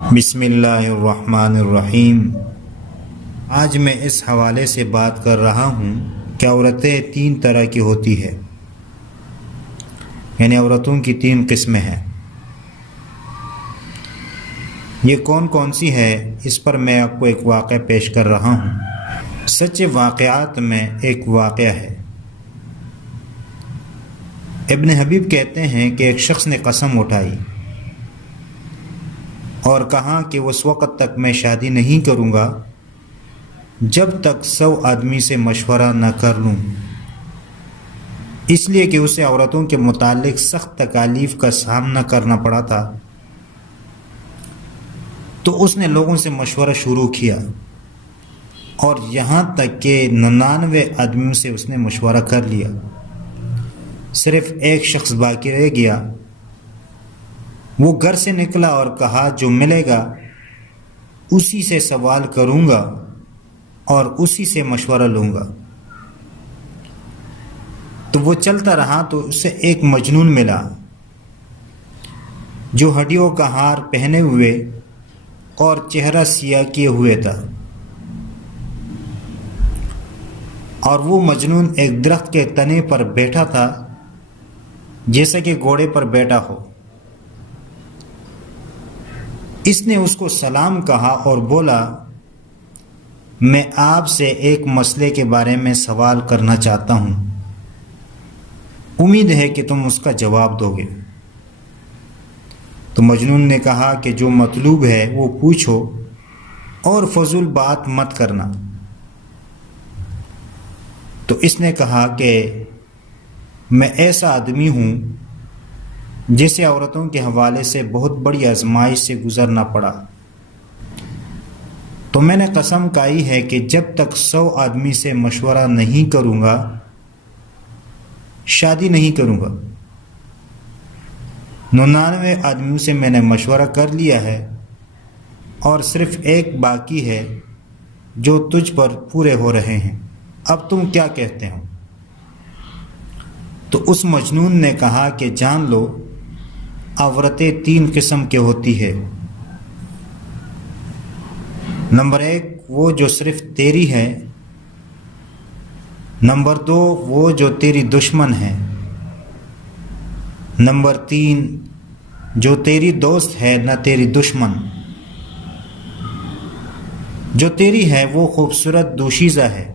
بسم اللہ الرحمن الرحیم۔ آج میں اس حوالے سے بات کر رہا ہوں کہ عورتیں تین طرح کی ہوتی ہے، یعنی عورتوں کی تین قسمیں ہیں۔ یہ کون کون سی ہے، اس پر میں آپ کو ایک واقعہ پیش کر رہا ہوں۔ سچے واقعات میں ایک واقعہ ہے۔ ابن حبیب کہتے ہیں کہ ایک شخص نے قسم اٹھائی اور کہا کہ اس وقت تک میں شادی نہیں کروں گا جب تک 100 آدمی سے مشورہ نہ کر لوں، اس لیے کہ اسے عورتوں کے متعلق سخت تکالیف کا سامنا کرنا پڑا تھا۔ تو اس نے لوگوں سے مشورہ شروع کیا اور یہاں تک کہ 99 آدمیوں سے اس نے مشورہ کر لیا، صرف ایک شخص باقی رہ گیا۔ وہ گھر سے نکلا اور کہا جو ملے گا اسی سے سوال کروں گا اور اسی سے مشورہ لوں گا۔ تو وہ چلتا رہا تو اسے ایک مجنون ملا جو ہڈیوں کا ہار پہنے ہوئے اور چہرہ سیاہ کیے ہوئے تھا، اور وہ مجنون ایک درخت کے تنے پر بیٹھا تھا جیسا کہ گھوڑے پر بیٹھا ہو۔ اس نے اس کو سلام کہا اور بولا، میں آپ سے ایک مسئلے کے بارے میں سوال کرنا چاہتا ہوں، امید ہے کہ تم اس کا جواب دو گے۔ تو مجنون نے کہا کہ جو مطلوب ہے وہ پوچھو اور فضول بات مت کرنا۔ تو اس نے کہا کہ میں ایسا آدمی ہوں جسے عورتوں کے حوالے سے بہت بڑی آزمائش سے گزرنا پڑا، تو میں نے قسم کھائی ہے کہ جب تک 100 آدمی سے مشورہ نہیں کروں گا شادی نہیں کروں گا۔ 99 آدمیوں سے میں نے مشورہ کر لیا ہے اور صرف ایک باقی ہے جو تجھ پر پورے ہو رہے ہیں، اب تم کیا کہتے ہو؟ تو اس مجنون نے کہا کہ جان لو، عورتیں 3 قسم کے ہوتی ہے۔ نمبر 1 وہ جو صرف تیری ہے، نمبر 2 وہ جو تیری دشمن ہے، نمبر 3 جو تیری دوست ہے نہ تیری دشمن۔ جو تیری ہے وہ خوبصورت دوشیزہ ہے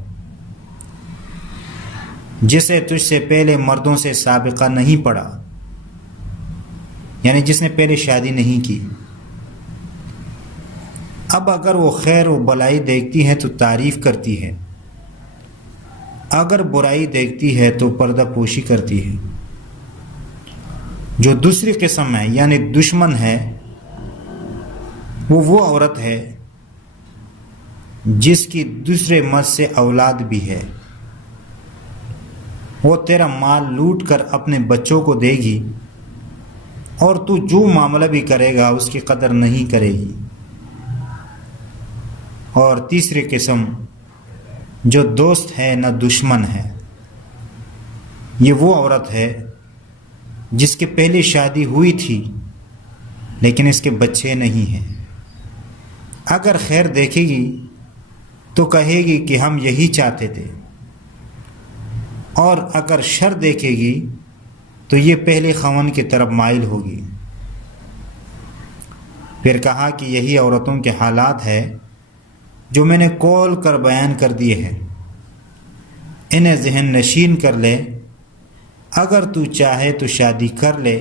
جسے تجھ سے پہلے مردوں سے سابقہ نہیں پڑا، یعنی جس نے پہلے شادی نہیں کی۔ اب اگر وہ خیر و بلائی دیکھتی ہے تو تعریف کرتی ہے، اگر برائی دیکھتی ہے تو پردہ پوشی کرتی ہے۔ جو دوسری قسم ہے یعنی دشمن ہے، وہ عورت ہے جس کی دوسرے مرد سے اولاد بھی ہے۔ وہ تیرا مال لوٹ کر اپنے بچوں کو دے گی اور تو جو معاملہ بھی کرے گا اس کی قدر نہیں کرے گی۔ اور تیسری قسم جو دوست ہے نہ دشمن ہے، یہ وہ عورت ہے جس کے پہلے شادی ہوئی تھی لیکن اس کے بچے نہیں ہیں۔ اگر خیر دیکھے گی تو کہے گی کہ ہم یہی چاہتے تھے، اور اگر شر دیکھے گی تو یہ پہلے خاوند کی طرف مائل ہوگی۔ پھر کہا کہ یہی عورتوں کے حالات ہے جو میں نے کھول کر بیان کر دیے ہیں، انہیں ذہن نشین کر لے۔ اگر تو چاہے تو شادی کر لے،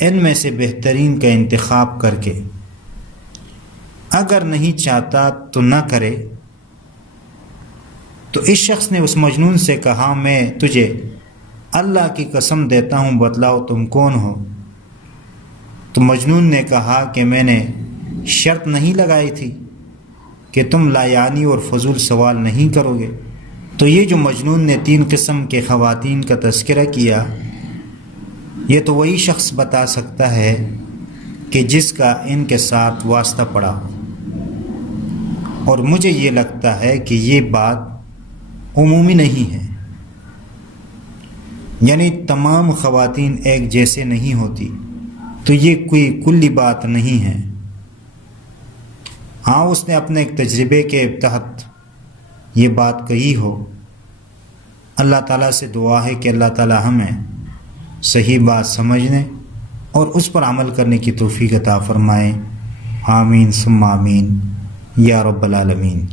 ان میں سے بہترین کا انتخاب کر کے، اگر نہیں چاہتا تو نہ کرے۔ تو اس شخص نے اس مجنون سے کہا، میں تجھے اللہ کی قسم دیتا ہوں، بتلاؤ تم کون ہو؟ تو مجنون نے کہا کہ میں نے شرط نہیں لگائی تھی کہ تم لایانی اور فضول سوال نہیں کرو گے۔ تو یہ جو مجنون نے 3 قسم کے خواتین کا تذکرہ کیا، یہ تو وہی شخص بتا سکتا ہے کہ جس کا ان کے ساتھ واسطہ پڑا ہو۔ اور مجھے یہ لگتا ہے کہ یہ بات عمومی نہیں ہے، یعنی تمام خواتین ایک جیسے نہیں ہوتی، تو یہ کوئی کلی بات نہیں ہے۔ ہاں اس نے اپنے ایک تجربے کے تحت یہ بات کہی ہو۔ اللہ تعالیٰ سے دعا ہے کہ اللہ تعالیٰ ہمیں صحیح بات سمجھنے اور اس پر عمل کرنے کی توفیق عطا فرمائے۔ آمین ثم آمین یا رب العالمین۔